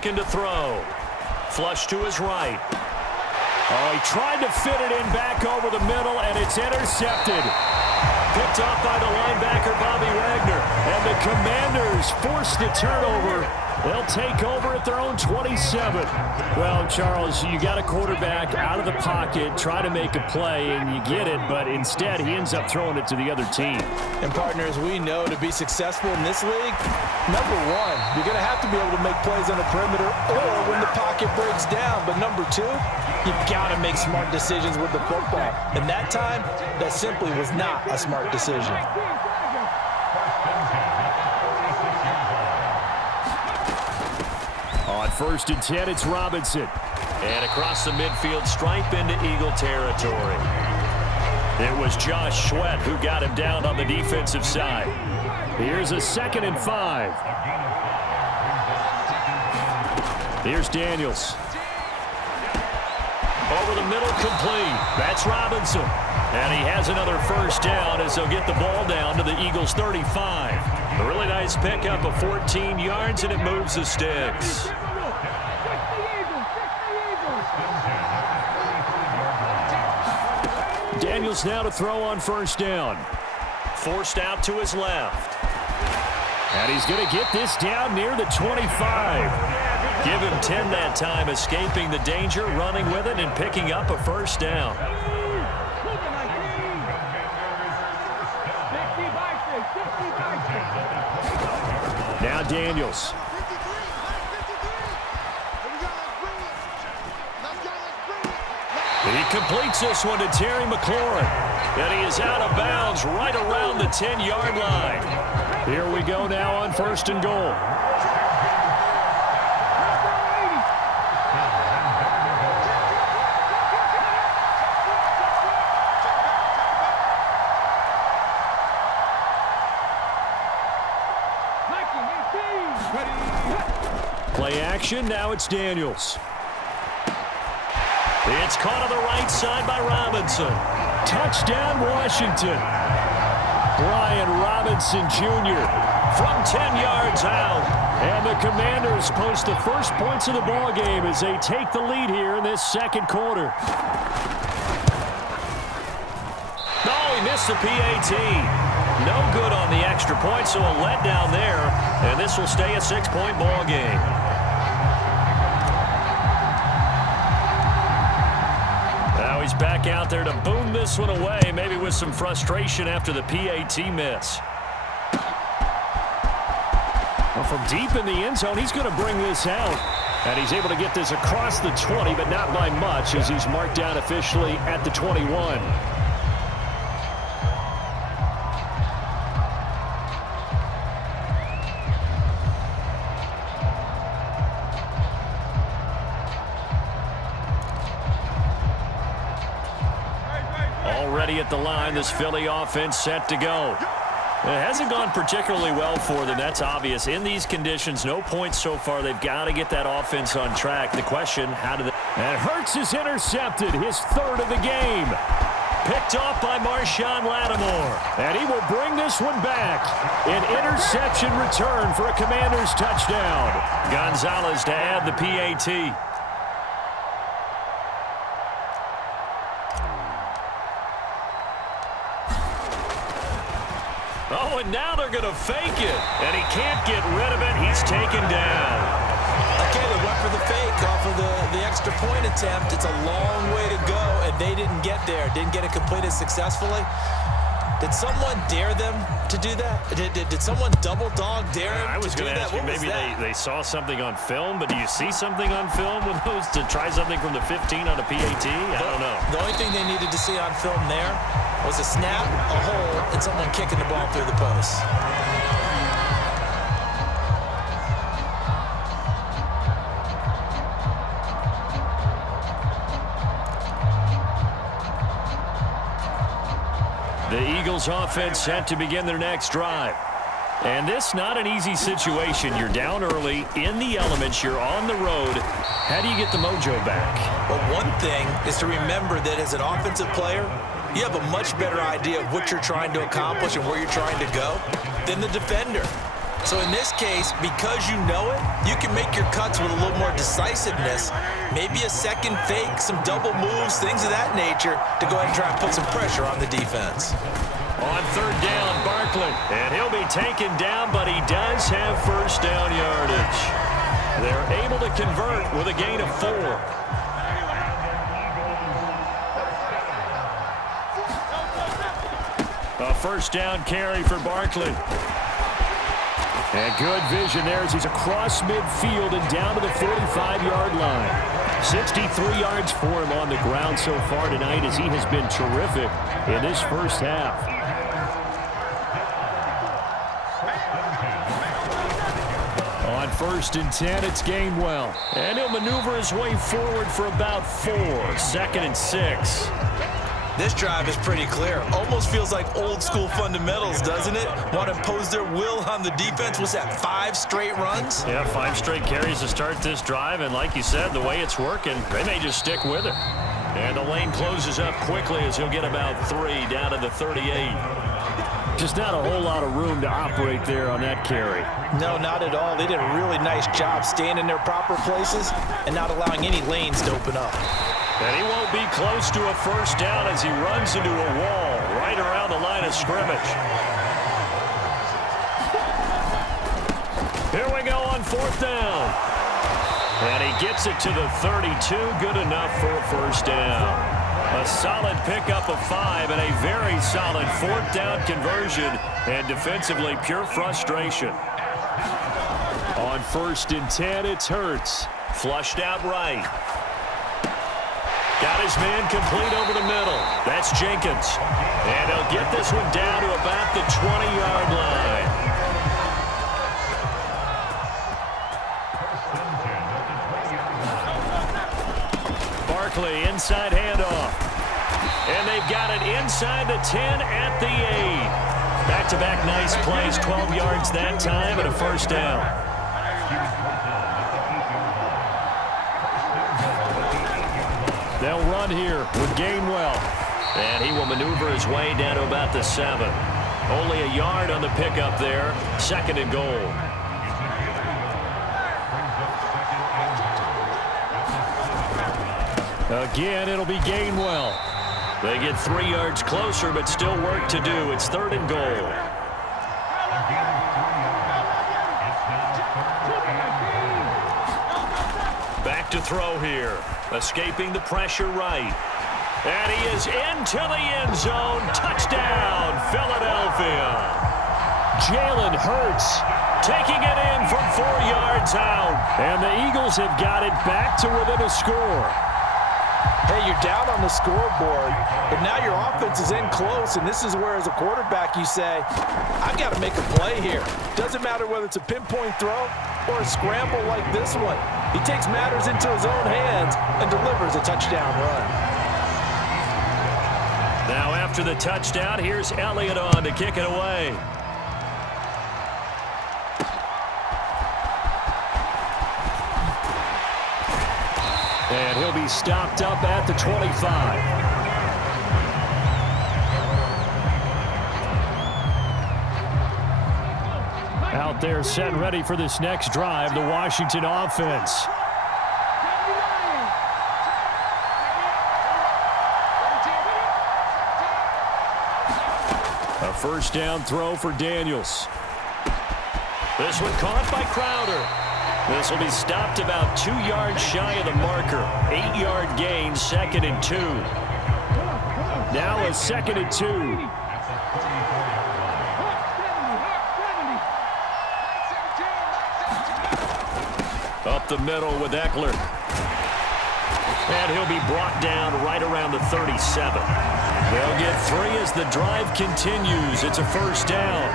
To throw. Flush to his right. Oh, he tried to fit it in back over the middle, and it's intercepted. Picked off by the linebacker, Bobby Wagner. And the Commanders force the turnover. They'll take over at their own 27. Well, Charles, you got a quarterback out of the pocket, try to make a play, and you get it, but instead he ends up throwing it to the other team. And partners, we know to be successful in this league, number one, you're going to have to be able to make plays on the perimeter or when the pocket breaks down. But number two, you've got to make smart decisions with the football. And that time, that simply was not a smart decision. On 1st and 10, it's Robinson. And across the midfield stripe into Eagle territory. It was Josh Sweat who got him down on the defensive side. Here's a 2nd and 5. Here's Daniels. Over the middle, complete. That's Robinson. And he has another first down as they'll get the ball down to the Eagles' 35. A really nice pickup of 14 yards, and it moves the sticks. Daniels now to throw on 1st down. Forced out to his left. And he's going to get this down near the 25. Give him 10 that time, escaping the danger, running with it, and picking up a first down. Now Daniels. He completes this one to Terry McLaurin. And he is out of bounds right around the 10-yard line. Here we go now on 1st and goal. Play action, now it's Daniels. It's caught on the right side by Robinson. Touchdown, Washington. Brian Robinson Jr. from 10 yards out. And the Commanders post the first points of the ball game as they take the lead here in this 2nd quarter. Oh, he missed the PAT. No good on the extra point, so a letdown there. And this will stay a 6-point ball game. Now he's back out there to boom this one away, maybe with some frustration after the PAT miss. Well, from deep in the end zone, he's going to bring this out. And he's able to get this across the 20, but not by much, as he's marked down officially at the 21. Already at the line, this Philly offense set to go. It hasn't gone particularly well for them. That's obvious. In these conditions, no points so far. They've got to get that offense on track. The question, how do they... And Hurts is intercepted, his 3rd of the game. Picked off by Marshawn Lattimore. And he will bring this one back. An interception return for a Commanders touchdown. Gonzalez to add the PAT. Oh, and now they're going to fake it. And he can't get rid of it. He's taken down. Okay, they went for the fake off of the extra point attempt. It's a long way to go, and they didn't get there. Didn't get it completed successfully. Did someone dare them to do that? Did someone double dog dare them I was going to ask you, maybe they saw something on film, but do you see something on film with those to try something from the 15 on a PAT? I don't know. The only thing they needed to see on film there was a snap, a hole, and someone kicking the ball through the post. The Eagles offense set to begin their next drive. And this not an easy situation. You're down early, in the elements, you're on the road. How do you get the mojo back? Well, one thing is to remember that as an offensive player, you have a much better idea of what you're trying to accomplish and where you're trying to go than the defender. So in this case, because you know it, you can make your cuts with a little more decisiveness. Maybe a second fake, some double moves, things of that nature to go ahead and try and put some pressure on the defense. On third down, Barkley. And he'll be taken down, but he does have first down yardage. They're able to convert with a gain of 4. A first down carry for Barkley. And good vision there as he's across midfield and down to the 45-yard line. 63 yards for him on the ground so far tonight as he has been terrific in this first half. On 1st and 10, it's Gainwell. And he'll maneuver his way forward for about 4. 2nd and 6. This drive is pretty clear. Almost feels like old school fundamentals, doesn't it? Want to impose their will on the defense. What's that, 5 straight runs? Yeah, 5 straight carries to start this drive. And like you said, the way it's working, they may just stick with it. And the lane closes up quickly as he'll get about 3 down to the 38. Just not a whole lot of room to operate there on that carry. No, not at all. They did a really nice job staying in their proper places and not allowing any lanes to open up. And he won't be close to a first down as he runs into a wall right around the line of scrimmage. Here we go on 4th down. And he gets it to the 32. Good enough for a first down. A solid pickup of 5 and a very solid 4th down conversion. And defensively, pure frustration. On 1st and 10, it's Hurts. Flushed out right. Got his man complete over the middle. That's Jenkins. And he'll get this one down to about the 20-yard line. Barkley, inside handoff. And they've got it inside the 10 at the 8. Back-to-back nice plays, 12 yards that time and a first down. They'll run here with Gainwell. And he will maneuver his way down to about the 7. Only a yard on the pickup there. 2nd and goal. Again, it'll be Gainwell. They get 3 yards closer, but still work to do. It's 3rd and goal. Back to throw here. Escaping the pressure right. And he is into the end zone. Touchdown, Philadelphia. Jalen Hurts taking it in from 4 yards out. And the Eagles have got it back to within a score. Hey, you're down on the scoreboard, but now your offense is in close, and this is where, as a quarterback, you say, I've got to make a play here. Doesn't matter whether it's a pinpoint throw or a scramble like this one. He takes matters into his own hands and delivers a touchdown run. Now after the touchdown, here's Elliott on to kick it away. And he'll be stopped up at the 25. Out there set ready for this next drive, the Washington offense. A first down throw for Daniels. This one caught by Crowder. This will be stopped about 2 yards shy of the marker. 8-yard gain, 2nd and 2. Now a 2nd and 2. Up the middle with Eckler. And he'll be brought down right around the 37. They'll get 3 as the drive continues. It's a first down.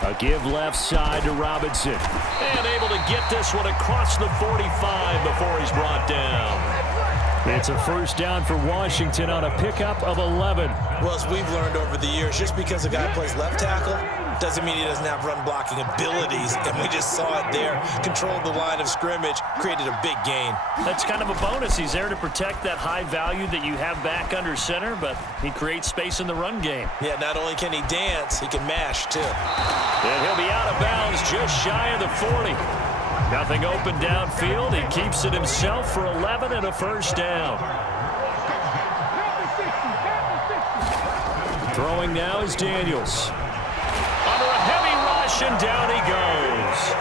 A give left side to Robinson. And able to get this one across the 45 before he's brought down. It's a first down for Washington on a pickup of 11. Well, as we've learned over the years, just because a guy plays left tackle doesn't mean he doesn't have run-blocking abilities, and we just saw it there. Controlled the line of scrimmage, created a big gain. That's kind of a bonus. He's there to protect that high value that you have back under center, but he creates space in the run game. Yeah, not only can he dance, he can mash, too. And he'll be out of bounds just shy of the 40. Nothing open downfield. He keeps it himself for 11 and a first down. Throwing now is Daniels. Under a heavy rush, and down he goes.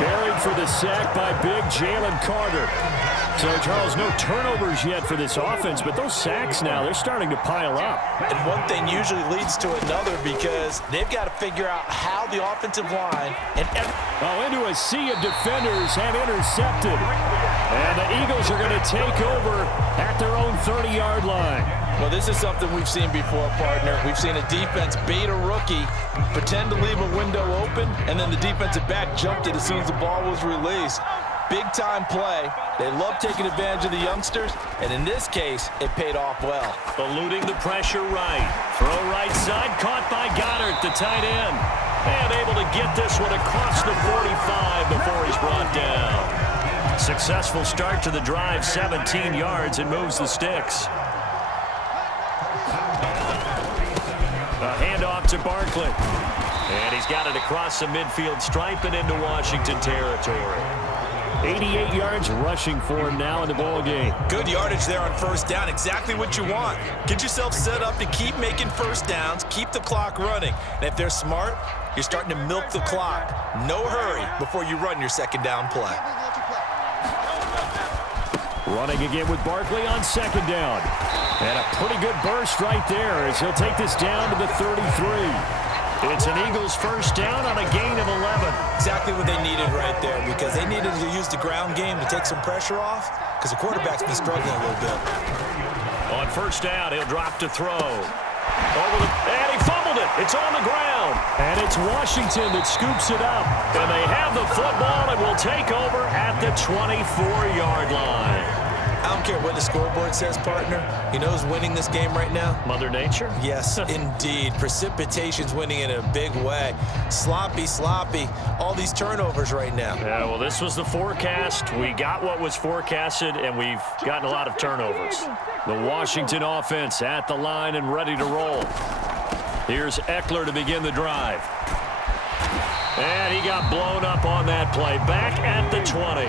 Buried for the sack by big Jalen Carter. So, Charles, no turnovers yet for this offense, but those sacks now, they're starting to pile up. And one thing usually leads to another because they've got to figure out how the offensive line and into a sea of defenders have intercepted. And the Eagles are going to take over at their own 30-yard line. Well, this is something we've seen before, partner. We've seen a defense bait a rookie, pretend to leave a window open, and then the defensive back jumped it as soon as the ball was released. Big-time play. They love taking advantage of the youngsters, and in this case, it paid off well. Eluding the pressure right. Throw right side, caught by Goddard, the tight end. And able to get this one across the 45 before he's brought down. Successful start to the drive, 17 yards, and moves the sticks. A handoff to Barkley. And he's got it across the midfield stripe and into Washington territory. 88 yards rushing for him now in the ball game. Good yardage there on first down. Exactly what you want. Get yourself set up to keep making first downs, keep the clock running. And if they're smart, you're starting to milk the clock. No hurry before you run your second down play. Running again with Barkley on second down. And a pretty good burst right there as he'll take this down to the 33. It's an Eagles first down on a gain of 11. Exactly what they needed right there because they needed to use the ground game to take some pressure off because the quarterback's been struggling a little bit. On first down, he'll drop to throw. And he fumbled it. It's on the ground. And it's Washington that scoops it up. And they have the football and will take over at the 24-yard line. I don't care what the scoreboard says, partner. You know who's winning this game right now? Mother Nature? Yes, indeed. Precipitation's winning in a big way. Sloppy. All these turnovers right now. Yeah, well, this was the forecast. We got what was forecasted, and we've gotten a lot of turnovers. The Washington offense at the line and ready to roll. Here's Eckler to begin the drive. And he got blown up on that play. Back at the 20.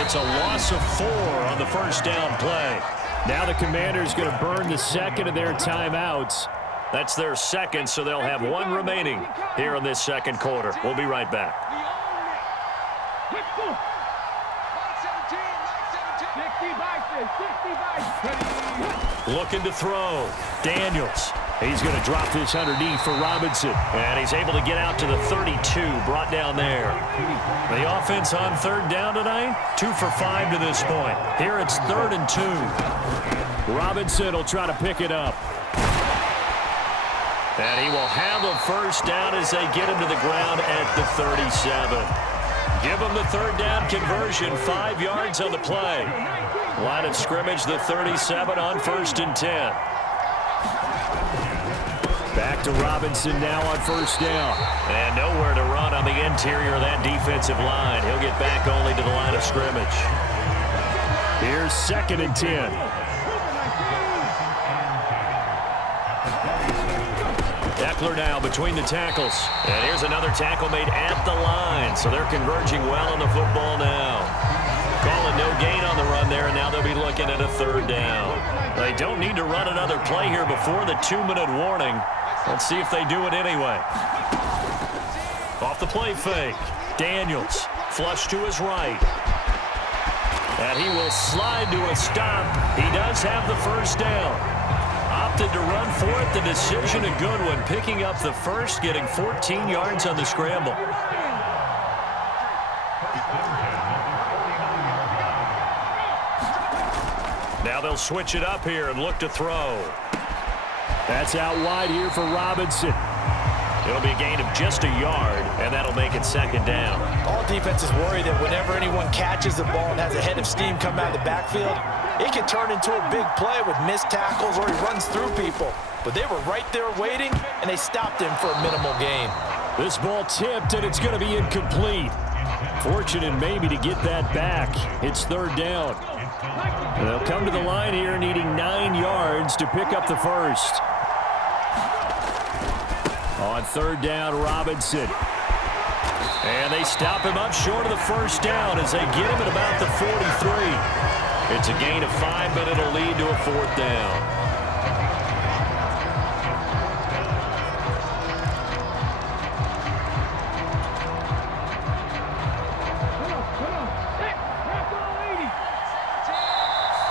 It's a loss of 4 on the first down play. Now the Commanders going to burn the second of their timeouts. That's their second, so they'll have one remaining here in this second quarter. We'll be right back. Looking to throw. Daniels. He's going to drop this underneath for Robinson. And he's able to get out to the 32, brought down there. The offense on third down tonight, 2 for 5 to this point. Here it's 3rd and 2. Robinson will try to pick it up. And he will have a first down as they get him to the ground at the 37. Give him the third down conversion, 5 yards on the play. Line of scrimmage, the 37 on 1st and 10. Back to Robinson now on first down. And nowhere to run on the interior of that defensive line. He'll get back only to the line of scrimmage. Here's 2nd and 10. Eckler now between the tackles. And here's another tackle made at the line. So they're converging well on the football now. Calling no gain on the run there, and now they'll be looking at a 3rd down. They don't need to run another play here before the 2-minute warning. Let's see if they do it anyway. Off the play fake. Daniels, flush to his right. And he will slide to a stop. He does have the first down. Opted to run for it. The decision a good one. Picking up the first, getting 14 yards on the scramble. Now they'll switch it up here and look to throw. That's out wide here for Robinson. It'll be a gain of just a yard, and And that'll make it second down. All defenses worry that whenever anyone catches the ball and has a head of steam come out of the backfield, it can turn into a big play with missed tackles or he runs through people. But they were right there waiting, and they stopped him for a minimal gain. This ball tipped, and it's going to be incomplete. Fortunate maybe to get that back. It's third down. And they'll come to the line here needing 9 yards to pick up the first. On third down, Robinson. And they stop him up short of the first down as they get him at about the 43. It's a gain of 5, but it'll lead to a fourth down.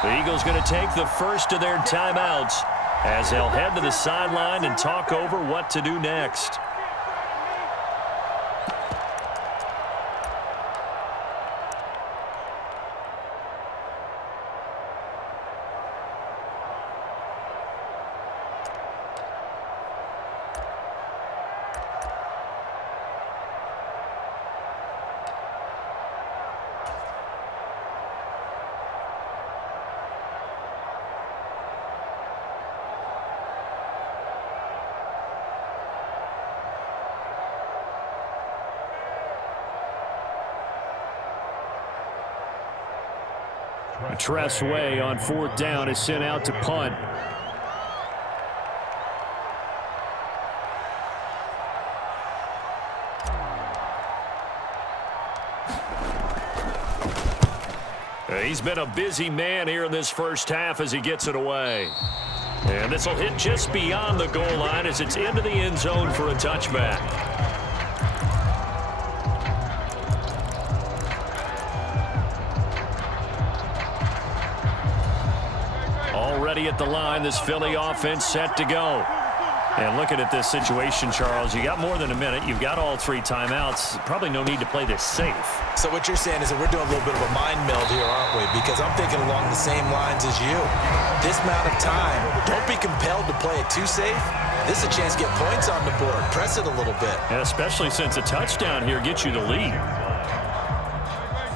The Eagles going to take the first of their timeouts as they'll head to the sideline and talk over what to do next. Tress Way on fourth down is sent out to punt. He's been a busy man here in this first half as he gets it away. And this will hit just beyond the goal line as it's into the end zone for a touchback. Already at the line, this Philly offense set to go. And looking at this situation, Charles, you got more than a minute. You've got all 3 timeouts. Probably no need to play this safe. So what you're saying is that we're doing a little bit of a mind meld here, aren't we? Because I'm thinking along the same lines as you. This amount of time, don't be compelled to play it too safe. This is a chance to get points on the board. Press it a little bit. And especially since a touchdown here gets you the lead.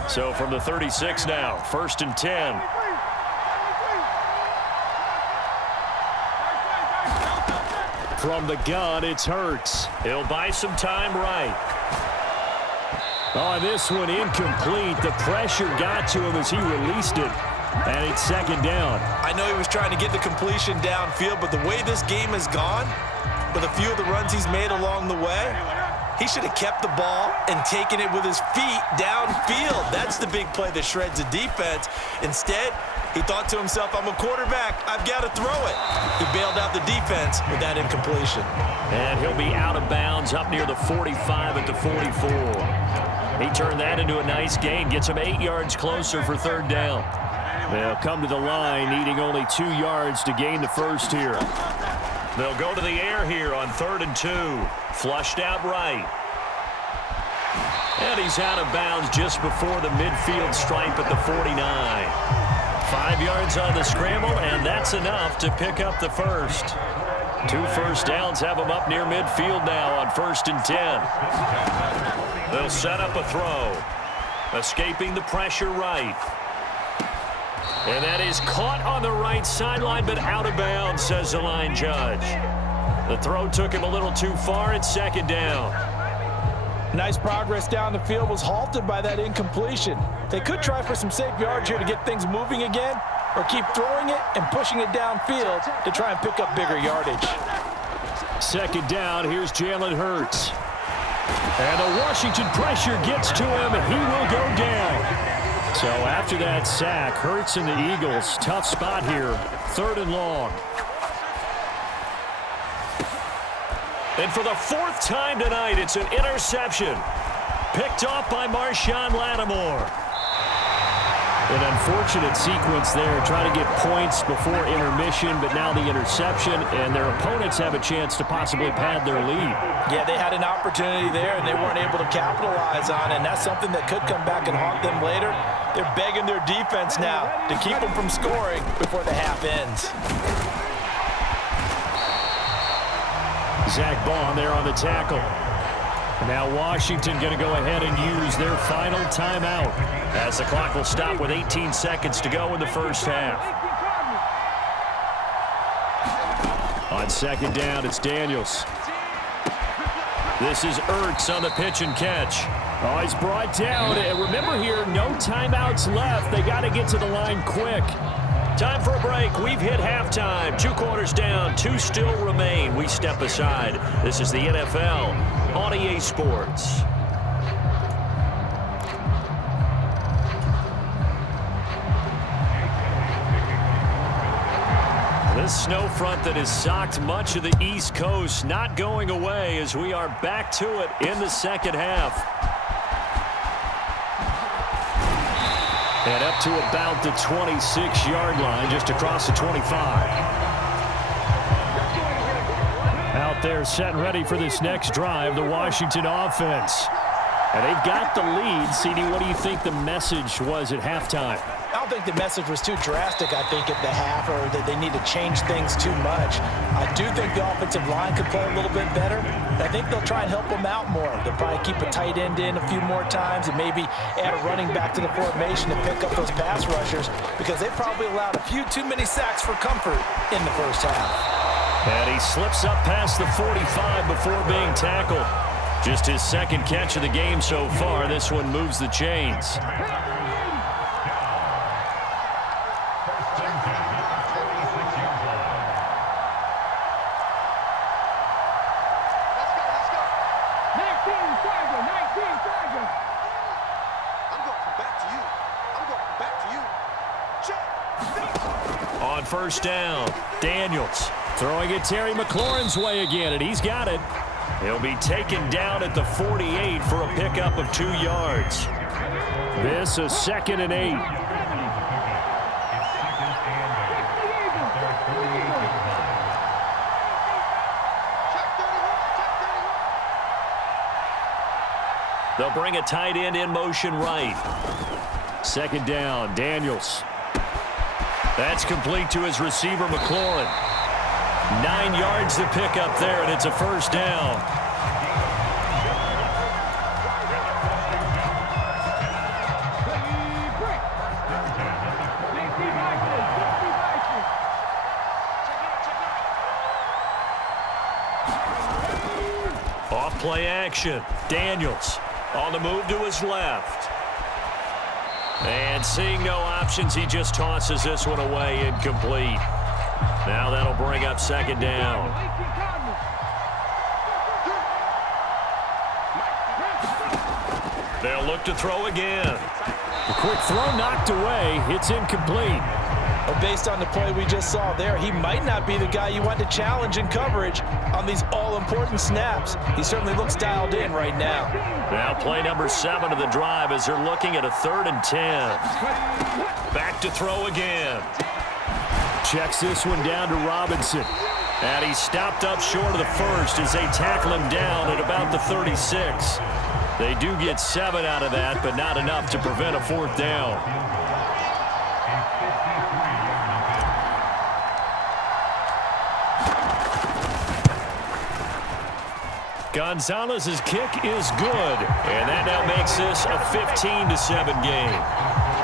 So from the 36 now, 1st and 10. From the gun, it's Hurts. He'll buy some time right. Oh, this one incomplete. The pressure got to him as he released it. And it's second down. I know he was trying to get the completion downfield, but the way this game has gone, with a few of the runs he's made along the way, he should have kept the ball and taken it with his feet downfield. That's the big play that shreds the defense. Instead, he thought to himself, I'm a quarterback. I've got to throw it. He bailed out the defense with that incompletion. And he'll be out of bounds up near the 45 at the 44. He turned that into a nice gain. Gets him 8 yards closer for third down. They'll come to the line needing only 2 yards to gain the first here. They'll go to the air here on 3rd and 2. Flushed out right. And he's out of bounds just before the midfield stripe at the 49. 5 yards on the scramble, and that's enough to pick up the first. 2 first downs have him up near midfield now on 1st and 10. They'll set up a throw. Escaping the pressure right. And that is caught on the right sideline, but out of bounds, says the line judge. The throw took him a little too far. It's second down. Nice progress down the field was halted by that incompletion. They could try for some safe yards here to get things moving again, or keep throwing it and pushing it downfield to try and pick up bigger yardage. Second down, here's Jalen Hurts. And the Washington pressure gets to him, and he will go down. So after that sack, Hurts and the Eagles, tough spot here, 3rd and long. And for the 4th time tonight, it's an interception. Picked off by Marshawn Lattimore. An unfortunate sequence there, trying to get points before intermission, but now the interception, and their opponents have a chance to possibly pad their lead. Yeah, they had an opportunity there, and they weren't able to capitalize on it, and that's something that could come back and haunt them later. They're begging their defense now to keep them from scoring before the half ends. Zach Baum there on the tackle. Now Washington going to go ahead and use their final timeout as the clock will stop with 18 seconds to go in the first half. On second down, it's Daniels. This is Ertz on the pitch and catch. Oh, he's brought down. And remember here, no timeouts left. They got to get to the line quick. Time for a break. We've hit halftime. 2 quarters down. 2 still remain. We step aside. This is the NFL on EA Sports. This snow front that has socked much of the East Coast not going away as we are back to it in the second half. And up to about the 26-yard line, just across the 25. Out there set and ready for this next drive, the Washington offense. And they've got the lead. CD, what do you think the message was at halftime? I don't think the message was too drastic, I think, at the half, or that they need to change things too much. I do think the offensive line could play a little bit better. I think they'll try and help them out more. They'll probably keep a tight end in a few more times and maybe add a running back to the formation to pick up those pass rushers, because they probably allowed a few too many sacks for comfort in the first half. And he slips up past the 45 before being tackled. Just his second catch of the game so far. This one moves the chains. On first down, Daniels throwing it Terry McLaurin's way again, and he's got it. He'll be taken down at the 48 for a pickup of 2 yards. This is 2nd and 8. They'll bring a tight end in motion right. 2nd down, Daniels. That's complete to his receiver, McLaurin. 9 yards to pick up there, and it's a first down. Off play action. Daniels on the move to his left. And seeing no options, he just tosses this one away, incomplete. Now that'll bring up 2nd down. They'll look to throw again. The quick throw knocked away. It's incomplete. Well, based on the play we just saw there, he might not be the guy you want to challenge in coverage on these all-important snaps. He certainly looks dialed in right now. Now play number 7 of the drive as they're looking at a 3rd and 10. Back to throw again. Checks this one down to Robinson. And he's stopped up short of the first as they tackle him down at about the 36. They do get 7 out of that, but not enough to prevent a 4th down. Gonzalez's kick is good, and that now makes this a 15-7 game.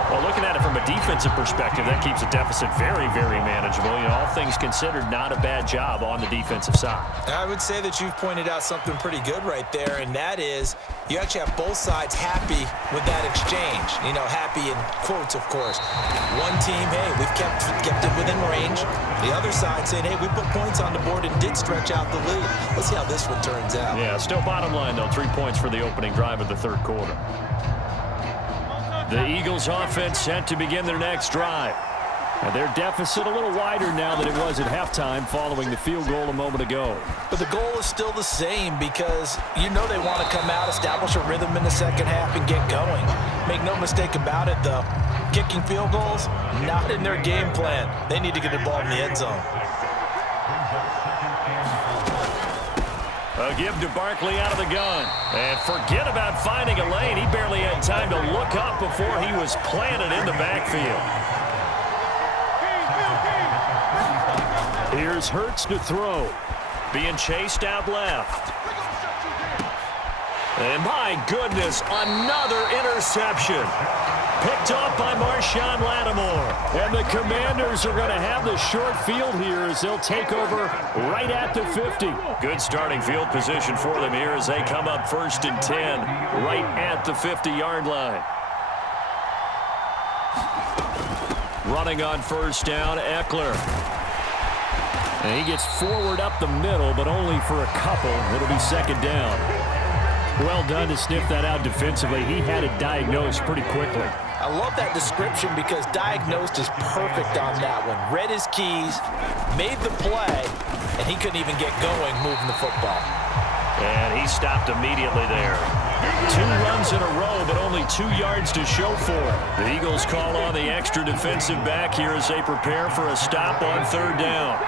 Well, looking at it from a defensive perspective, that keeps the deficit very, very manageable. You know, all things considered, not a bad job on the defensive side. I would say that you've pointed out something pretty good right there, and that is you actually have both sides happy with that exchange. You know, happy in quotes, of course. One team, hey, we've kept it within range. The other side saying, hey, we put points on the board and did stretch out the lead. Let's see how this one turns out. Yeah, still bottom line, though, 3 points for the opening drive of the 3rd quarter. The Eagles offense set to begin their next drive. And their deficit a little wider now than it was at halftime following the field goal a moment ago. But the goal is still the same because you know they want to come out, establish a rhythm in the second half, and get going. Make no mistake about it, though. Kicking field goals, not in their game plan. They need to get the ball in the end zone. A give to Barkley out of the gun. And forget about finding a lane. He barely had time to look up before he was planted in the backfield. Here's Hurts to throw. Being chased out left. And my goodness, another interception. Picked off by Marshawn Lattimore. And the Commanders are going to have the short field here as they'll take over right at the 50. Good starting field position for them here as they come up 1st and 10 right at the 50-yard line. Running on 1st down, Eckler. And he gets forward up the middle, but only for a couple. It'll be 2nd down. Well done to sniff that out defensively. He had it diagnosed pretty quickly. I love that description because diagnosed is perfect on that one. Read his keys, made the play, and he couldn't even get going moving the football. And he stopped immediately there. 2 runs in a row, but only 2 yards to show for it. The Eagles call on the extra defensive back here as they prepare for a stop on 3rd down.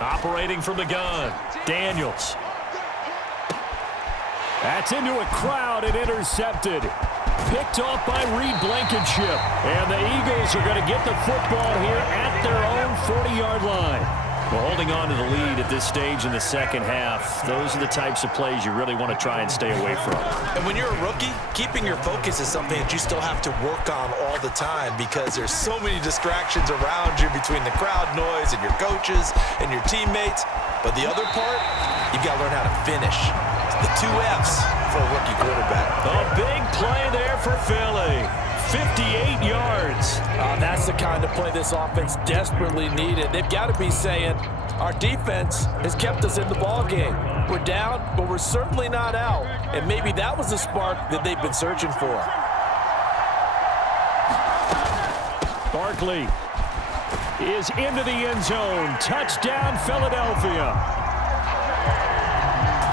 Operating from the gun, Daniels. That's into a crowd and intercepted. Picked off by Reed Blankenship. And the Eagles are going to get the football here at their own 40-yard line. Well, holding on to the lead at this stage in the 2nd half, those are the types of plays you really want to try and stay away from. And when you're a rookie, keeping your focus is something that you still have to work on all the time because there's so many distractions around you between the crowd noise and your coaches and your teammates. But the other part, you've got to learn how to finish. The 2 F's for a rookie quarterback. A big play there for Philly. 58 yards. That's the kind of play this offense desperately needed. They've got to be saying, our defense has kept us in the ball game. We're down, but we're certainly not out. And maybe that was the spark that they've been searching for. Barkley is into the end zone. Touchdown, Philadelphia.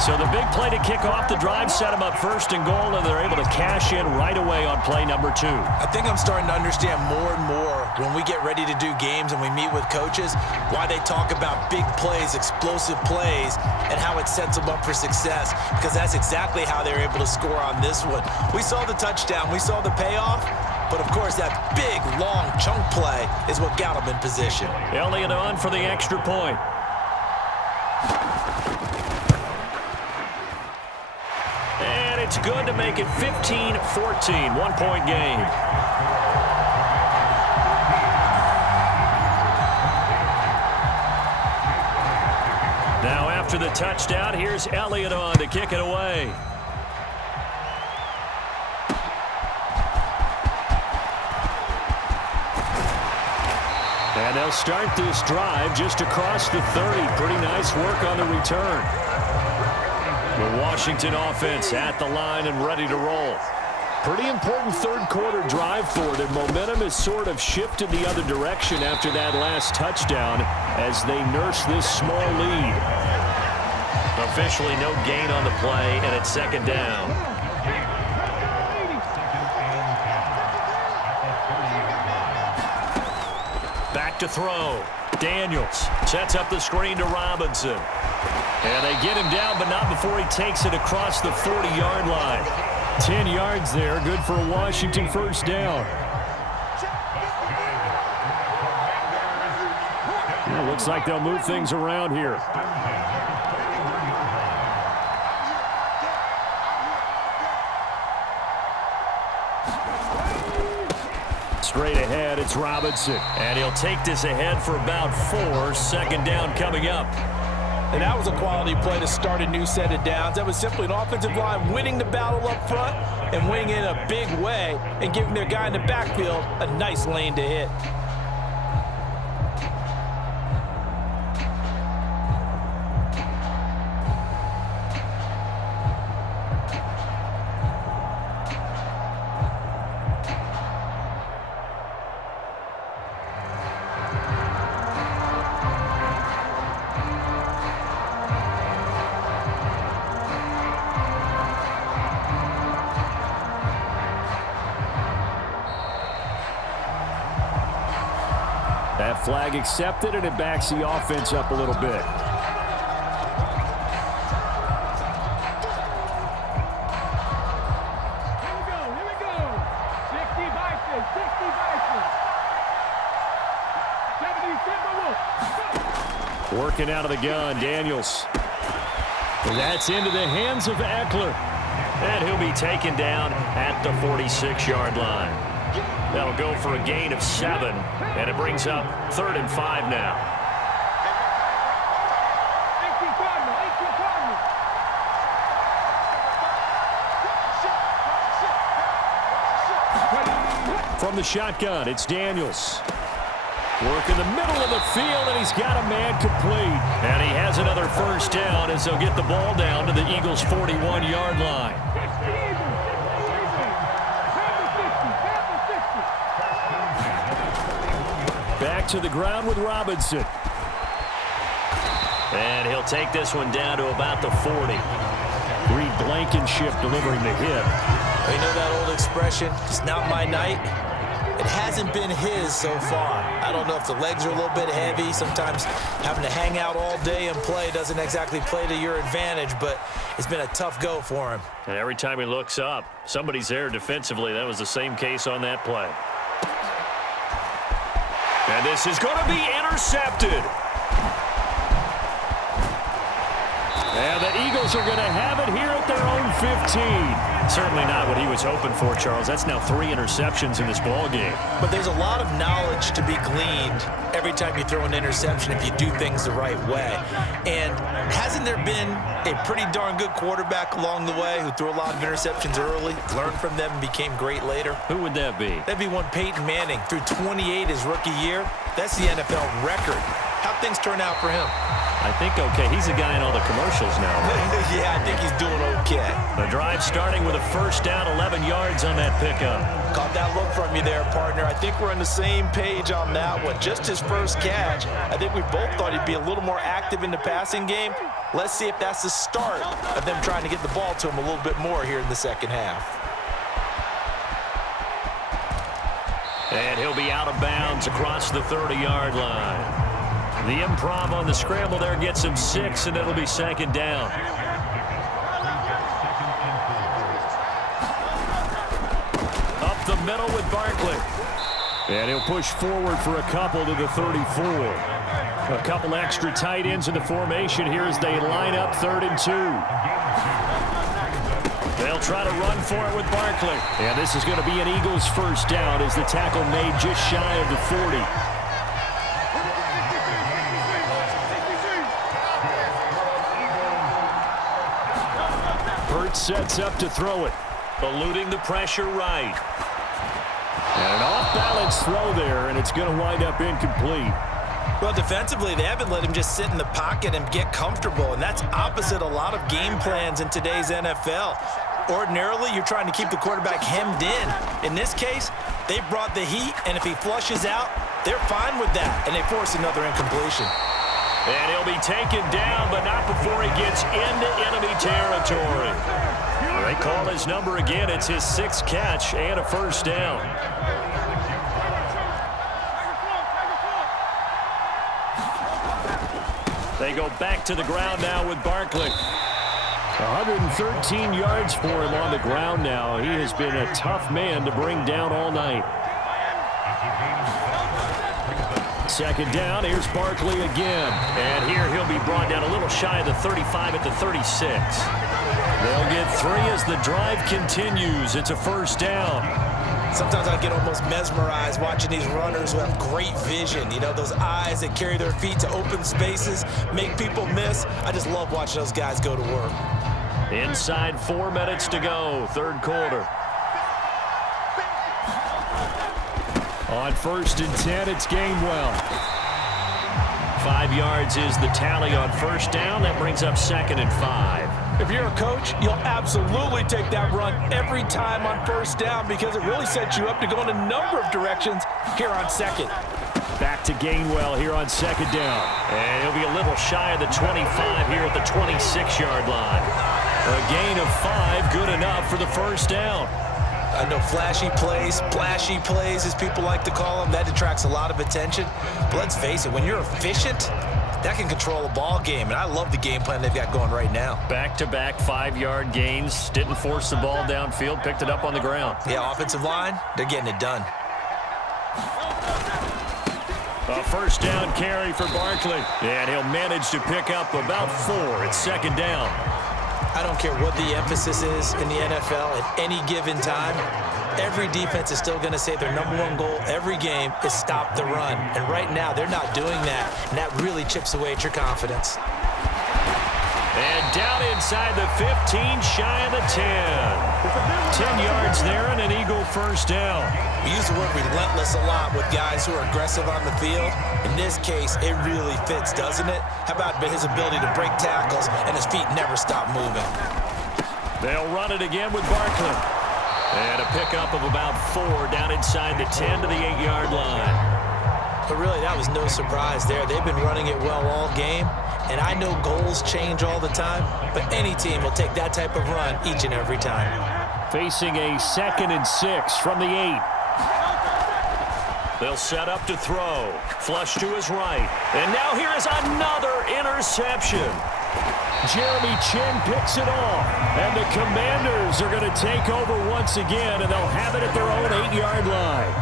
So the big play to kick off the drive set them up 1st and goal, and they're able to cash in right away on play number 2. I think I'm starting to understand more and more when we get ready to do games and we meet with coaches why they talk about big plays, explosive plays, and how it sets them up for success, because that's exactly how they're able to score on this one. We saw the touchdown. We saw the payoff. But, of course, that big, long chunk play is what got them in position. Elliott on for the extra point. And it's good to make it 15-14, 1-point game. Now after the touchdown, here's Elliott on to kick it away. And they'll start this drive just across the 30. Pretty nice work on the return. The Washington offense at the line and ready to roll. Pretty important 3rd quarter drive for them. Momentum has sort of shifted the other direction after that last touchdown as they nurse this small lead. Officially no gain on the play, and it's 2nd down. Back to throw. Daniels sets up the screen to Robinson. And they get him down, but not before he takes it across the 40-yard line. 10 yards there, good for a Washington 1st down. Well, looks like they'll move things around here. Straight ahead, it's Robinson. And he'll take this ahead for about 4. 2nd down coming up. And that was a quality play to start a new set of downs. That was simply an offensive line winning the battle up front and winning in a big way and giving their guy in the backfield a nice lane to hit. That flag accepted, and it backs the offense up a little bit. Working out of the gun, Daniels. That's into the hands of Eckler. And he'll be taken down at the 46-yard line. That'll go for a gain of 7, and it brings up 3rd and 5 now. From the shotgun, it's Daniels. Work in the middle of the field, and he's got a man complete. And he has another first down as they'll get the ball down to the Eagles' 41-yard line. Back to the ground with Robinson. And he'll take this one down to about the 40. Reed Blankenship delivering the hit. You know that old expression, it's not my night? It hasn't been his so far. I don't know if the legs are a little bit heavy. Sometimes having to hang out all day and play doesn't exactly play to your advantage, but it's been a tough go for him. And every time he looks up, somebody's there defensively. That was the same case on that play. And this is going to be intercepted. And the Eagles are going to have it here at their own 15. Certainly not what he was hoping for, Charles. That's now 3 interceptions in this ball game. But there's a lot of knowledge to be gleaned every time you throw an interception if you do things the right way. And hasn't there been a pretty darn good quarterback along the way who threw a lot of interceptions early, learned from them, and became great later? Who would that be? That'd be one Peyton Manning. Threw 28 his rookie year. That's the NFL record. How'd things turn out for him? I think okay. He's a guy in all the commercials now, right? Yeah, I think he's doing okay. The drive starting with a first down, 11 yards on that pickup. Caught that look from you there, partner. I think we're on the same page on that one. Just his first catch. I think we both thought he'd be a little more active in the passing game. Let's see if that's the start of them trying to get the ball to him a little bit more here in the second half. And he'll be out of bounds across the 30-yard line. The improv on the scramble there gets him 6, and it'll be second down. Up the middle with Barkley. And he'll push forward for a couple to the 34. A couple extra tight ends in the formation here as they line up 3rd and 2. They'll try to run for it with Barkley. And this is going to be an Eagles first down as the tackle made just shy of the 40. Sets up to throw it. Eluding the pressure right. And an off-balance throw there, and it's going to wind up incomplete. Well, defensively, they haven't let him just sit in the pocket and get comfortable, and that's opposite a lot of game plans in today's NFL. Ordinarily, you're trying to keep the quarterback hemmed in. In this case, they brought the heat, and if he flushes out, they're fine with that, and they force another incompletion. And he'll be taken down, but not before he gets into enemy territory. They call his number again. It's his 6th catch and a first down. They go back to the ground now with Barkley. 113 yards for him on the ground now. He has been a tough man to bring down all night. Second down, here's Barkley again. And here he'll be brought down a little shy of the 35 at the 36. They'll get 3 as the drive continues. It's a first down. Sometimes I get almost mesmerized watching these runners who have great vision. You know, those eyes that carry their feet to open spaces, make people miss. I just love watching those guys go to work. Inside 4 minutes to go, 3rd quarter. On 1st and 10, it's Gainwell. 5 yards is the tally on first down. That brings up 2nd and 5. If you're a coach, you'll absolutely take that run every time on first down because it really sets you up to go in a number of directions here on 2nd. Back to Gainwell here on 2nd down. And he'll be a little shy of the 25 here at the 26-yard line. A gain of 5, good enough for the first down. I know flashy plays, splashy plays, as people like to call them, that attracts a lot of attention. But let's face it, when you're efficient, that can control a ball game. And I love the game plan they've got going right now. Back-to-back 5-yard gains. Didn't force the ball downfield, picked it up on the ground. Yeah, offensive line, they're getting it done. A first down carry for Barkley. And he'll manage to pick up about 4. It's second down. I don't care what the emphasis is in the NFL at any given time. Every defense is still going to say their #1 goal every game is stop the run. And right now, they're not doing that. And that really chips away at your confidence. And down inside the 15, shy of the 10. 10 yards there and an Eagle first down. We use the word relentless a lot with guys who are aggressive on the field. In this case, it really fits, doesn't it? How about his ability to break tackles and his feet never stop moving? They'll run it again with Barkley. And a pickup of about 4 down inside the 10 to the 8-yard line. But really, that was no surprise there. They've been running it well all game. And I know goals change all the time, but any team will take that type of run each and every time. Facing a 2nd and 6 from the 8. They'll set up to throw. Flush to his right. And now here is another interception. Jeremy Chin picks it off. And the Commanders are going to take over once again, and they'll have it at their own 8-yard line.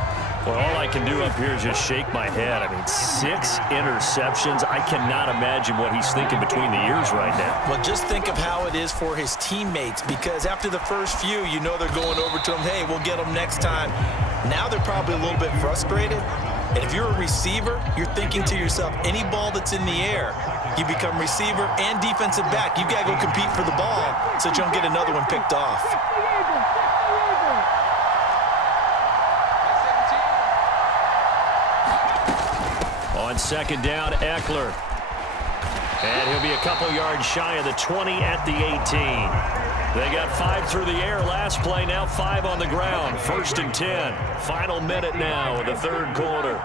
Well, all I can do up here is just shake my head. I mean, 6 interceptions. I cannot imagine what he's thinking between the ears right now. Well, just think of how it is for his teammates, because after the first few, you know they're going over to him, hey, we'll get them next time. Now they're probably a little bit frustrated. And if you're a receiver, you're thinking to yourself, any ball that's in the air, you become receiver and defensive back. You got to go compete for the ball so that you don't get another one picked off. On second down, Eckler. And he'll be a couple yards shy of the 20 at the 18. They got 5 through the air last play, now 5 on the ground. 1st and 10. Final minute now of the 3rd quarter.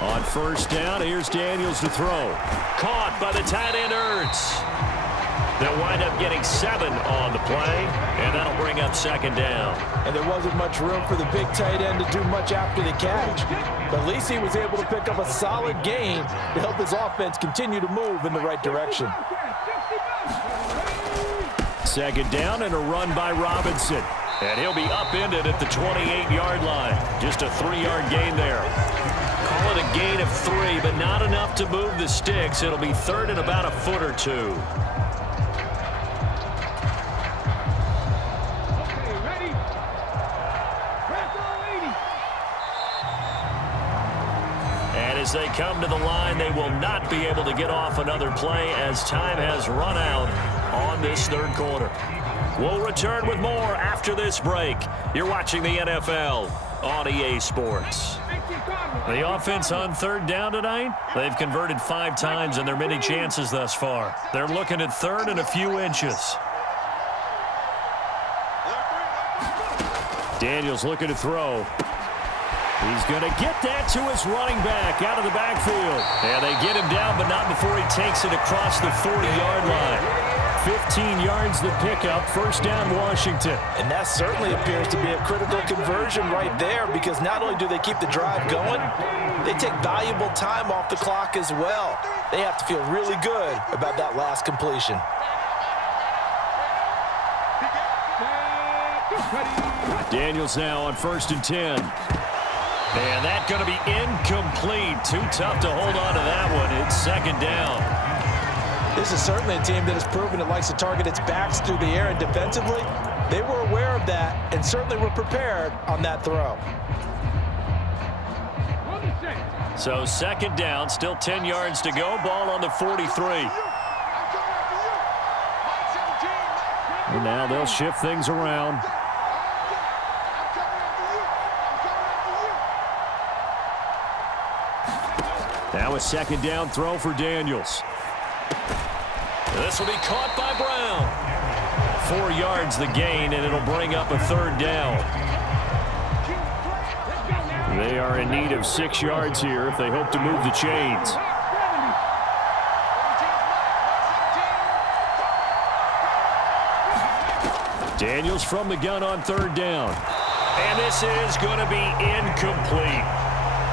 On first down, here's Daniels to throw. Caught by the tight end, Ertz. They'll wind up getting 7 on the play, and that'll bring up second down. And there wasn't much room for the big tight end to do much after the catch. But at least he was able to pick up a solid gain to help his offense continue to move in the right direction. Second down and a run by Robinson. And he'll be upended at the 28-yard line. Just a 3-yard gain there. Call it a gain of 3, but not enough to move the sticks. It'll be 3rd and about a foot or 2. As they come to the line, they will not be able to get off another play as time has run out on this 3rd quarter. We'll return with more after this break. You're watching the NFL on EA Sports. The offense on 3rd down tonight, they've converted 5 times in their many chances thus far. They're looking at 3rd and a few inches. Daniels looking to throw. He's going to get that to his running back out of the backfield. And they get him down, but not before he takes it across the 40-yard line. 15 yards the pickup, 1st down Washington. And that certainly appears to be a critical conversion right there, because not only do they keep the drive going, they take valuable time off the clock as well. They have to feel really good about that last completion. Daniels now on 1st and 10. And that's going to be incomplete. Too tough to hold on to that one. It's second down. This is certainly a team that has proven it likes to target its backs through the air, and defensively, they were aware of that and certainly were prepared on that throw. So second down, still 10 yards to go. Ball on the 43. And now they'll shift things around. Now a second down throw for Daniels. This will be caught by Brown. 4 yards the gain, and it'll bring up a 3rd down. They are in need of 6 yards here if they hope to move the chains. Daniels from the gun on 3rd down. And this is going to be incomplete.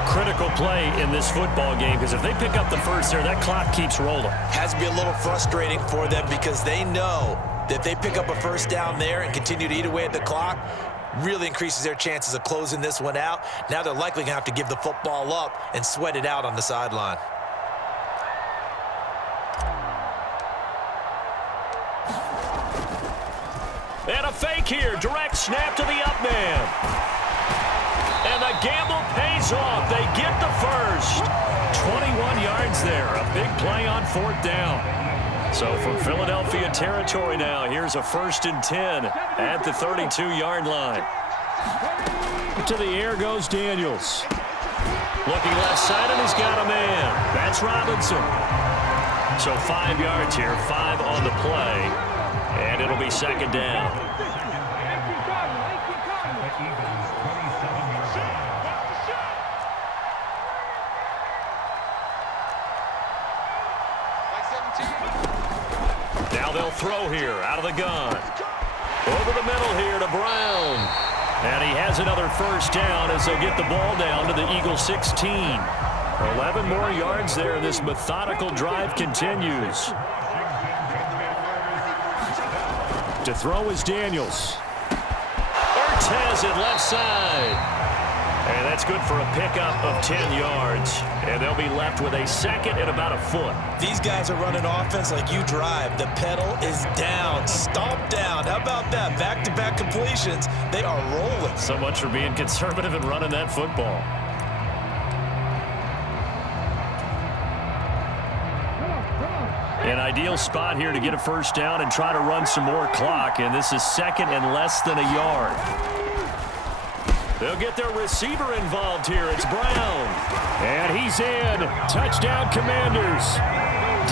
Critical play in this football game, because if they pick up the first there, that clock keeps rolling. Has to be a little frustrating for them, because they know If they pick up a first down there and continue to eat away at the clock, really increases their chances of closing this one out. Now they're likely going to have to give the football up and sweat it out on the sideline. And a fake here. Direct snap to the up man. And the gamble pays off. They get the first. 21 yards there. A big play on 4th down. So from Philadelphia territory now, here's a 1st and 10 at the 32-yard line. To the air goes Daniels. Looking left side, and he's got a man. That's Robinson. So 5 yards here, 5 on the play, and it'll be 2nd down. Now they'll throw here out of the gun. Over the middle here to Brown. And he has another 1st down as they'll get the ball down to the Eagles 16. 11 more yards there. This methodical drive continues. To throw is Daniels. Ertz has it left side. And that's good for a pickup of 10 yards. And they'll be left with a 2nd and about a foot. These guys are running offense like you drive. The pedal is down. Stomp down. How about that? Back-to-back completions. They are rolling. So much for being conservative and running that football. An ideal spot here to get a 1st down and try to run some more clock. And this is 2nd and less than a yard. They'll get their receiver involved here. It's Brown. And he's in. Touchdown, Commanders.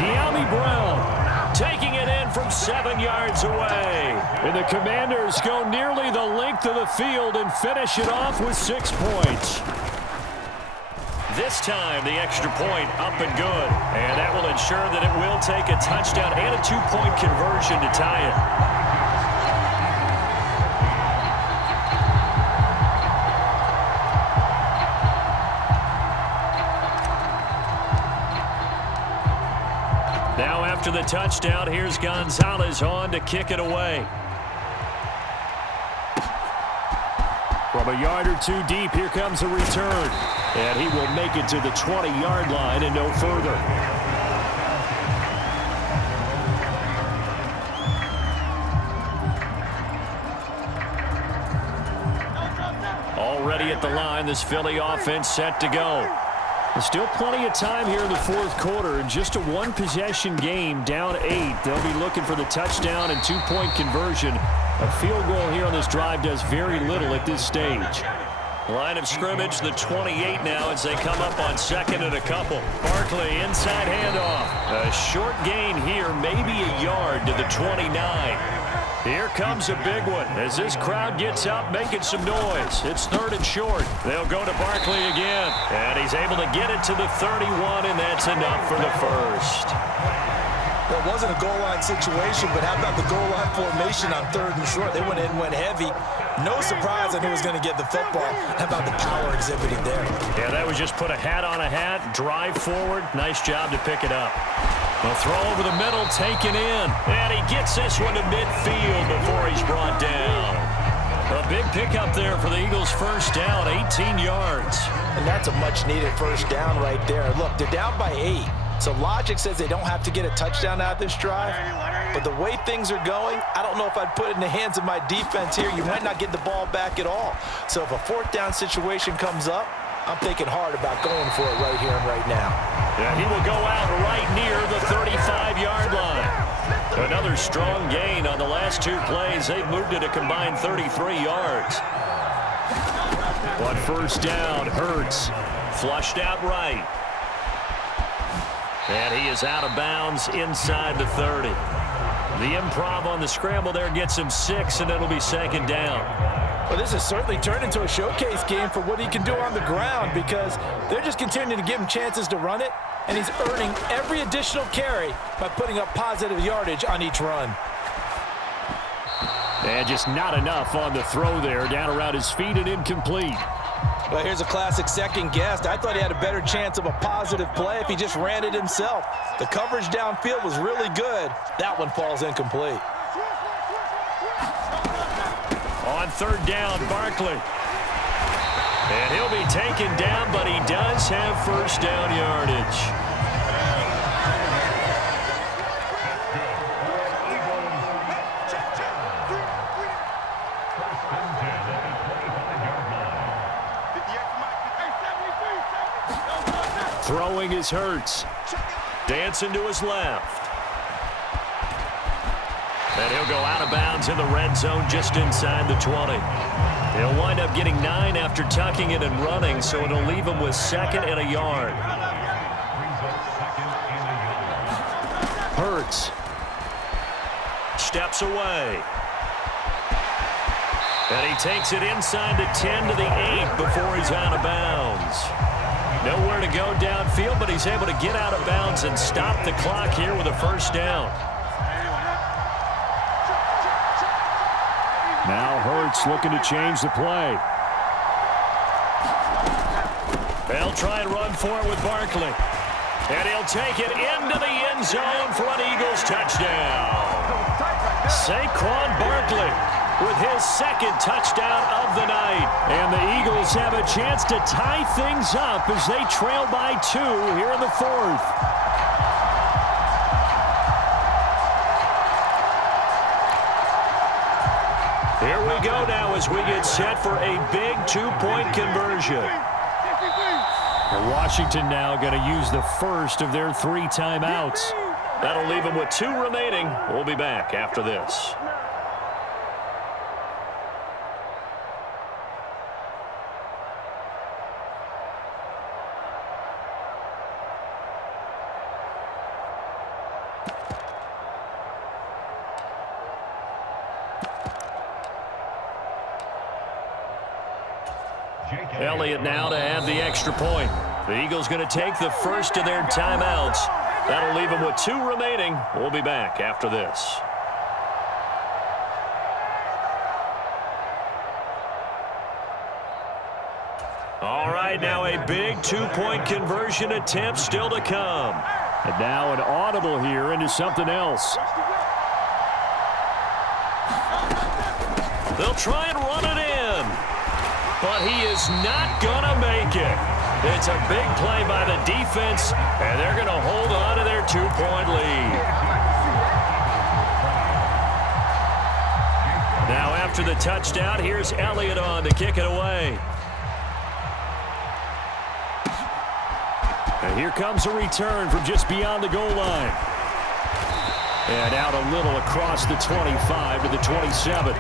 De'Ami Brown taking it in from 7 yards away. And the Commanders go nearly the length of the field and finish it off with 6 points. This time, the extra point up and good. And that will ensure that it will take a touchdown and a 2-point conversion to tie it. Now after the touchdown, here's Gonzalez on to kick it away. From a yard or 2 deep, here comes a return. And he will make it to the 20-yard line and no further. Already at the line, this Philly offense set to go. There's still plenty of time here in the 4th quarter. In just a 1-possession game, down 8. They'll be looking for the touchdown and 2-point conversion. A field goal here on this drive does very little at this stage. Line of scrimmage, the 28 now as they come up on 2nd and a couple. Barkley, inside handoff. A short gain here, maybe a yard to the 29. Here comes a big one as this crowd gets up making some noise. It's 3rd and short. They'll go to Barkley again. And he's able to get it to the 31, and that's enough for the 1st. Well, it wasn't a goal line situation, but how about the goal line formation on 3rd and short? They went in, went heavy. No surprise on who was going to get the football. How about the power exhibited there? Yeah, that was just put a hat on a hat, drive forward. Nice job to pick it up. A throw over the middle, taken in. And he gets this one to midfield before he's brought down. A big pickup there for the Eagles' 1st down, 18 yards. And that's a much-needed 1st down right there. Look, they're down by 8. So logic says they don't have to get a touchdown out of this drive. But the way things are going, I don't know if I'd put it in the hands of my defense here. You might not get the ball back at all. So if a 4th down situation comes up, I'm thinking hard about going for it right here and right now. Yeah, he will go out right near the 35-yard line. Another strong gain on the last 2 plays. They've moved it a combined 33 yards. But 1st down, Hurts flushed out right. And he is out of bounds inside the 30. The improv on the scramble there gets him 6, and it'll be 2nd down. Well, this has certainly turned into a showcase game for what he can do on the ground because they're just continuing to give him chances to run it, and he's earning every additional carry by putting up positive yardage on each run. And just not enough on the throw there, down around his feet and incomplete. Well, here's a classic second guess. I thought he had a better chance of a positive play if he just ran it himself. The coverage downfield was really good. That one falls incomplete. third down, Barkley. And he'll be taken down, but he does have first down yardage. Throwing is Hurts. Dancing to his left. And he'll go out of bounds in the red zone just inside the 20. He'll wind up getting 9 after tucking it and running, so it'll leave him with 2nd and a yard. Hurts steps away. And he takes it inside the 10 to the 8 before he's out of bounds. Nowhere to go downfield, but he's able to get out of bounds and stop the clock here with a first down. Now Hurts looking to change the play. They'll try and run for it with Barkley. And he'll take it into the end zone for an Eagles touchdown. Saquon Barkley with his 2nd touchdown of the night. And the Eagles have a chance to tie things up as they trail by 2 here in the 4th. Here we go now as we get set for a big 2-point conversion. And Washington now going to use the first of their 3 timeouts. That'll leave them with 2 remaining. We'll be back after this. Elliott now to add the extra point. The Eagles going to take the first of their timeouts. That'll leave them with 2 remaining. We'll be back after this. All right, now a big 2-point conversion attempt still to come. And now an audible here into something else. They'll try and run it in. But he is not going to make it. It's a big play by the defense, and they're going to hold on to their 2-point lead. Now after the touchdown, here's Elliott on to kick it away. And here comes a return from just beyond the goal line. And out a little across the 25 to the 27.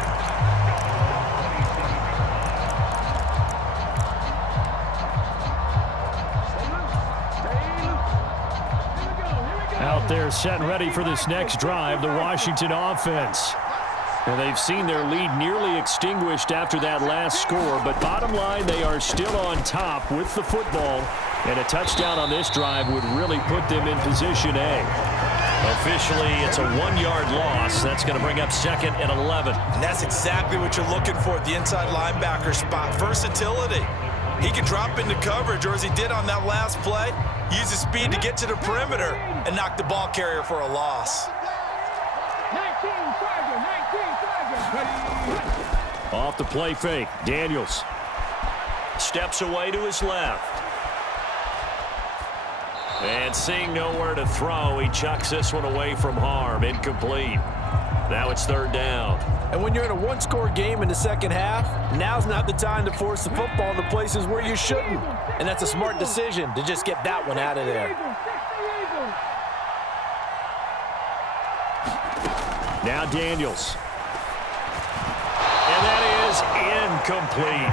Out there set and ready for this next drive, the Washington offense. And they've seen their lead nearly extinguished after that last score, but bottom line, they are still on top with the football, and a touchdown on this drive would really put them in position A. Officially, it's a 1-yard loss. That's going to bring up 2nd and 11. And that's exactly what you're looking for at the inside linebacker spot. Versatility. He can drop into coverage, or as he did on that last play, use his speed to get to the perimeter and knock the ball carrier for a loss. Off the play fake, Daniels. Steps away to his left. And seeing nowhere to throw, he chucks this one away from harm. Incomplete. Now it's 3rd down. And when you're in a 1-score game in the second half, now's not the time to force the football in the places where you shouldn't. And that's a smart decision to just get that one out of there. Now Daniels. And that is incomplete.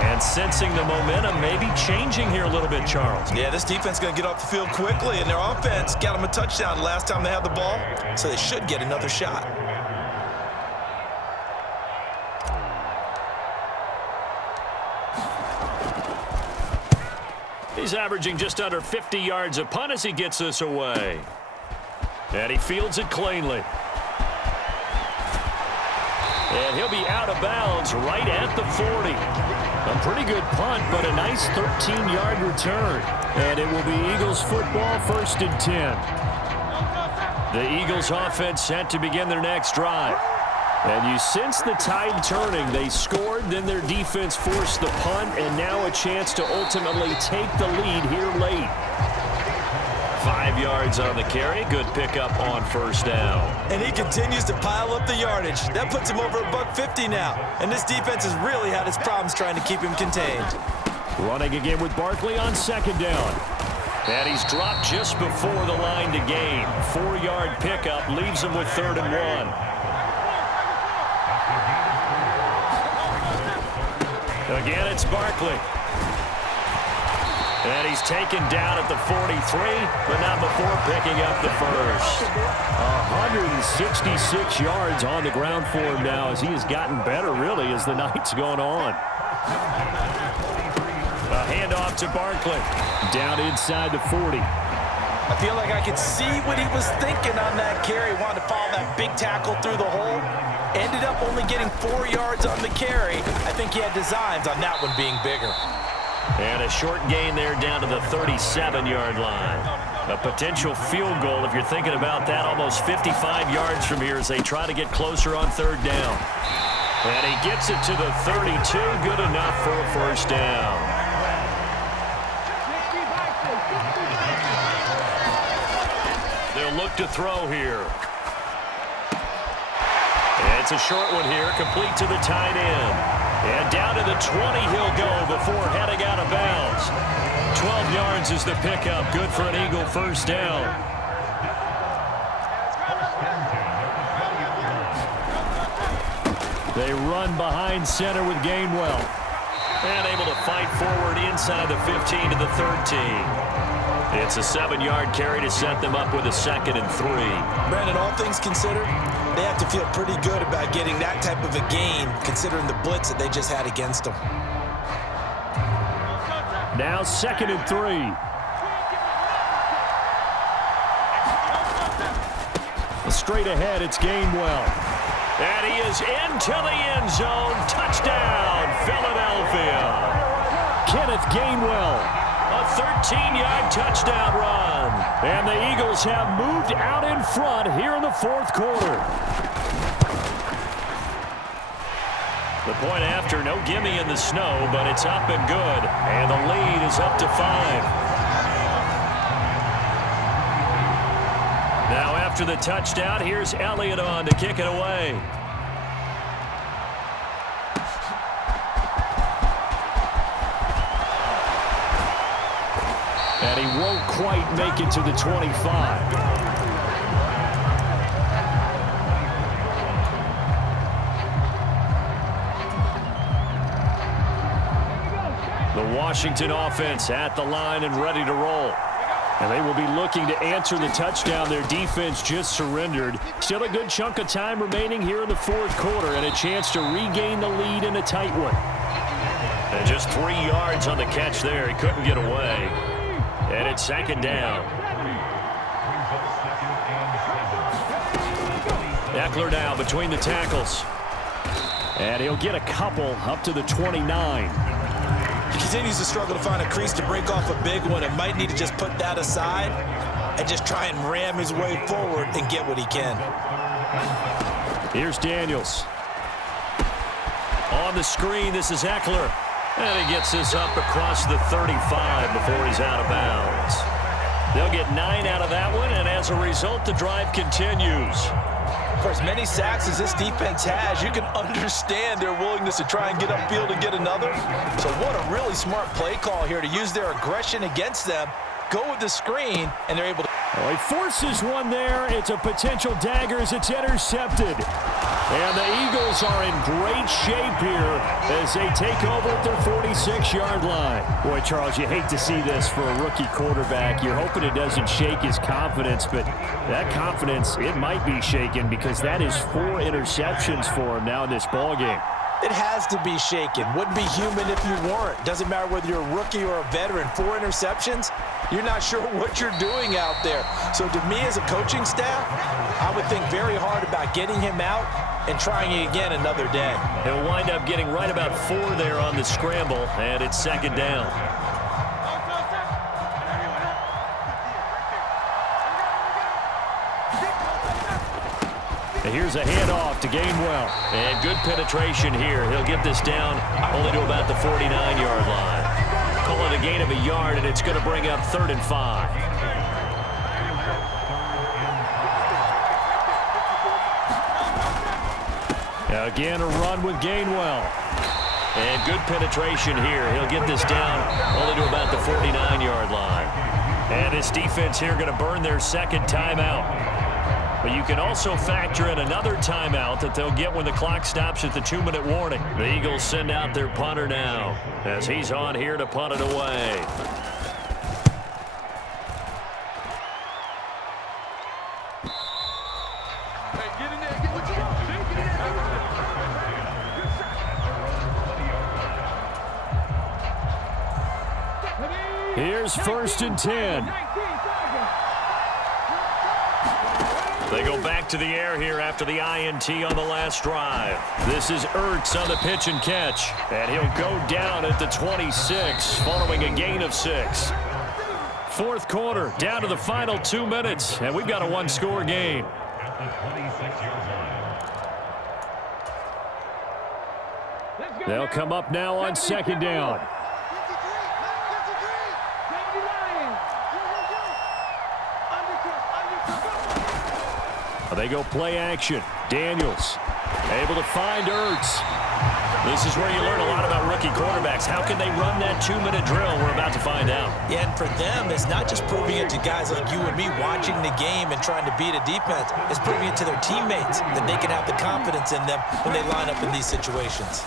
And sensing the momentum maybe changing here a little bit, Charles. Yeah, this defense is going to get off the field quickly, and their offense got them a touchdown last time they had the ball, so they should get another shot. He's averaging just under 50 yards a punt as he gets this away. And he fields it cleanly. And he'll be out of bounds right at the 40. A pretty good punt, but a nice 13-yard return. And it will be Eagles football, 1st and 10. The Eagles offense set to begin their next drive. And you sense the tide turning. They scored, then their defense forced the punt, and now a chance to ultimately take the lead here late. 5 yards on the carry. Good pickup on first down. And he continues to pile up the yardage. That puts him over $150 now. And this defense has really had its problems trying to keep him contained. Running again with Barkley on second down. And he's dropped just before the line to gain. 4-yard pickup leaves him with 3rd and 1. Again, it's Barkley. And he's taken down at the 43, but not before picking up the first. 166 yards on the ground for him now as he has gotten better, really, as the night's gone on. A handoff to Barkley. Down inside the 40. I feel like I could see what he was thinking on that carry. Wanted to follow that big tackle through the hole. Ended up only getting 4 yards on the carry. I think he had designs on that one being bigger. And a short gain there down to the 37-yard line. A potential field goal, if you're thinking about that, almost 55 yards from here as they try to get closer on 3rd down. And he gets it to the 32. Good enough for a first down. They'll look to throw here. It's a short one here, complete to the tight end. And down to the 20 he'll go before heading out of bounds. 12 yards is the pickup. Good for an Eagle first down. They run behind center with Gainwell. And able to fight forward inside the 15 to the 13. It's a 7-yard carry to set them up with a 2nd and 3. Brandon, all things considered, they have to feel pretty good about getting that type of a gain, considering the blitz that they just had against them. Now 2nd and 3. Straight ahead, it's Gainwell. And he is into the end zone. Touchdown, Philadelphia. Kenneth Gainwell. A 13-yard touchdown run. And the Eagles have moved out in front here in the 4th quarter. The point after, no gimme in the snow, but it's up and good. And the lead is up to 5. Now after the touchdown, here's Elliott on to kick it away. And he won't quite make it to the 25. The Washington offense at the line and ready to roll. And they will be looking to answer the touchdown their defense just surrendered. Still a good chunk of time remaining here in the 4th quarter and a chance to regain the lead in a tight one. And just 3 yards on the catch there. He couldn't get away. And it's 2nd down. Eckler now between the tackles. And he'll get a couple up to the 29. He continues to struggle to find a crease to break off a big one and might need to just put that aside and just try and ram his way forward and get what he can. Here's Daniels. On the screen, this is Eckler. And he gets this up across the 35 before he's out of bounds. They'll get 9 out of that one, and as a result, the drive continues. For as many sacks as this defense has, you can understand their willingness to try and get upfield and get another. So what a really smart play call here to use their aggression against them, go with the screen, and they're able to. He forces one there. It's a potential dagger as it's intercepted. And the Eagles are in great shape here as they take over at their 46-yard line. Boy, Charles, you hate to see this for a rookie quarterback. You're hoping it doesn't shake his confidence, but that confidence, it might be shaken because that is 4 interceptions for him now in this ballgame. It has to be shaken. Wouldn't be human if you weren't. Doesn't matter whether you're a rookie or a veteran. 4 interceptions, you're not sure what you're doing out there. So to me as a coaching staff, I would think very hard about getting him out and trying it again another day. He'll wind up getting right about 4 there on the scramble, and it's 2nd down. Here's a handoff to Gainwell. And good penetration here. He'll get this down only to about the 49-yard line. Call it a gain of a yard, and it's going to bring up 3rd and 5. Again, a run with Gainwell. And good penetration here. He'll get this down only to about the 49-yard line. And this defense here going to burn their 2nd timeout. But you can also factor in another timeout that they'll get when the clock stops at the 2-minute warning. The Eagles send out their punter now as he's on here to punt it away. Here's 1st and 10. They go back to the air here after the INT on the last drive. This is Ertz on the pitch and catch. And he'll go down at the 26 following a gain of 6. 4th quarter, down to the final 2 minutes, and we've got a 1-score game. They'll come up now on 2nd down. They go play action. Daniels able to find Ertz. This is where you learn a lot about rookie quarterbacks. How can they run that 2-minute drill? We're about to find out. Yeah, and for them, it's not just proving it to guys like you and me watching the game and trying to beat a defense. It's proving it to their teammates that they can have the confidence in them when they line up in these situations.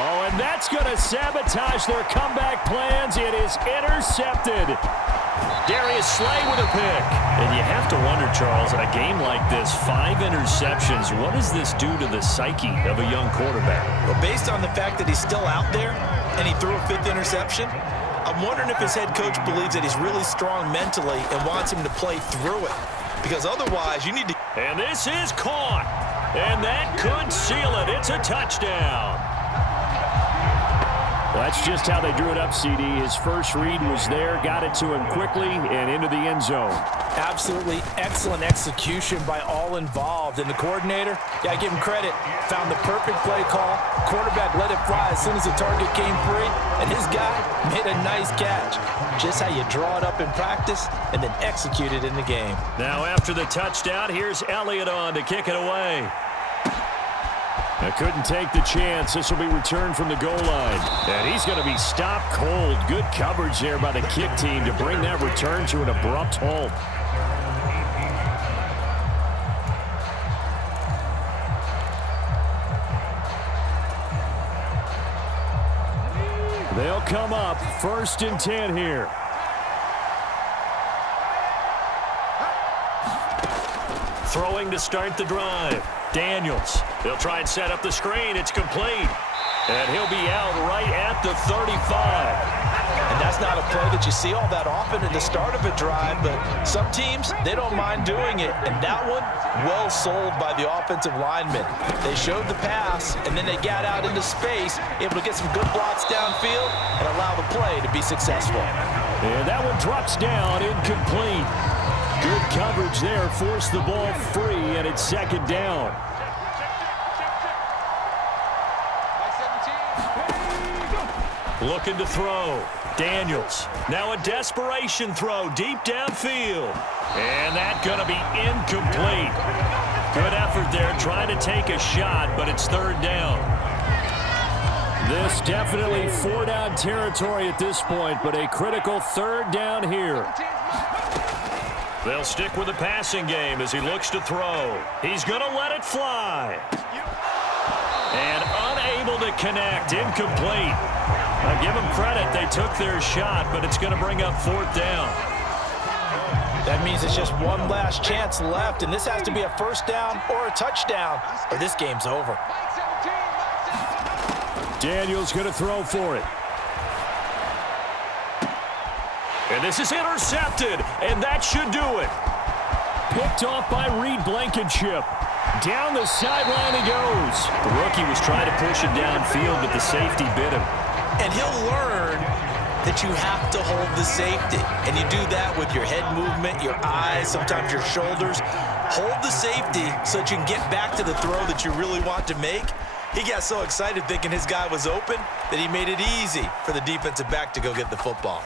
Oh, and that's going to sabotage their comeback plans. It is intercepted. Darius Slay with a pick. And you have to wonder, Charles, in a game like this, 5 interceptions, what does this do to the psyche of a young quarterback? Well, based on the fact that he's still out there and he threw a 5th interception, I'm wondering if his head coach believes that he's really strong mentally and wants him to play through it. Because otherwise, you need to... And this is caught. And that could seal it. It's a touchdown. That's just how they drew it up, CD. His first read was there, got it to him quickly, and into the end zone. Absolutely excellent execution by all involved. And the coordinator, got to give him credit, found the perfect play call. Quarterback let it fly as soon as the target came free, and his guy made a nice catch. Just how you draw it up in practice and then execute it in the game. Now after the touchdown, here's Elliott on to kick it away. I couldn't take the chance. This will be returned from the goal line. And he's going to be stopped cold. Good coverage there by the kick team to bring that return to an abrupt halt. They'll come up 1st and 10 here. Throwing to start the drive. Daniels. They'll try and set up the screen. It's complete. And he'll be out right at the 35. And that's not a play that you see all that often at the start of a drive, but some teams, they don't mind doing it. And that one, well sold by the offensive lineman. They showed the pass, and then they got out into space, able to get some good blocks downfield and allow the play to be successful. And that one drops down, incomplete. Good coverage there, forced the ball free, and it's 2nd down. Looking to throw. Daniels. Now a desperation throw deep downfield. And that's going to be incomplete. Good effort there trying to take a shot, but it's 3rd down. This definitely 4-down territory at this point, but a critical 3rd down here. They'll stick with the passing game as he looks to throw. He's going to let it fly. And unable to connect. Incomplete. I give them credit. They took their shot, but it's going to bring up 4th down. That means it's just one last chance left, and this has to be a 1st down or a touchdown, or this game's over. Daniels going to throw for it. And this is intercepted, and that should do it. Picked off by Reed Blankenship. Down the sideline he goes. The rookie was trying to push it downfield, but the safety bit him. And he'll learn that you have to hold the safety. And you do that with your head movement, your eyes, sometimes your shoulders. Hold the safety so that you can get back to the throw that you really want to make. He got so excited thinking his guy was open that he made it easy for the defensive back to go get the football.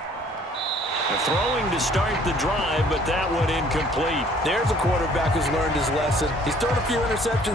Throwing to start the drive, but that one incomplete. There's a quarterback who's learned his lesson. He's thrown a few interceptions